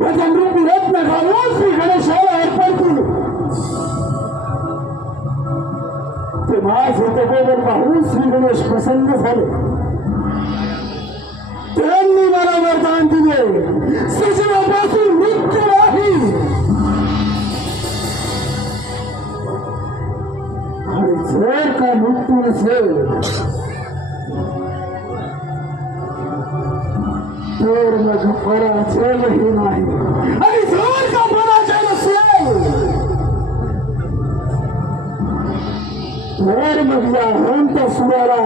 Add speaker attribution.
Speaker 1: घालून श्री गणेशाला अर्पण केलं ते माझे तपोवर पाहून श्री गणेश प्रसन्न झाले त्यांनी मला वरदान दिले सजीवापासून मृत्यू नाही आणि जर का मृत्यू नसेल जोर माझ्या पराचलही नाही। आणि जोर का पराचल असेल तर मधल्या हंत सुराला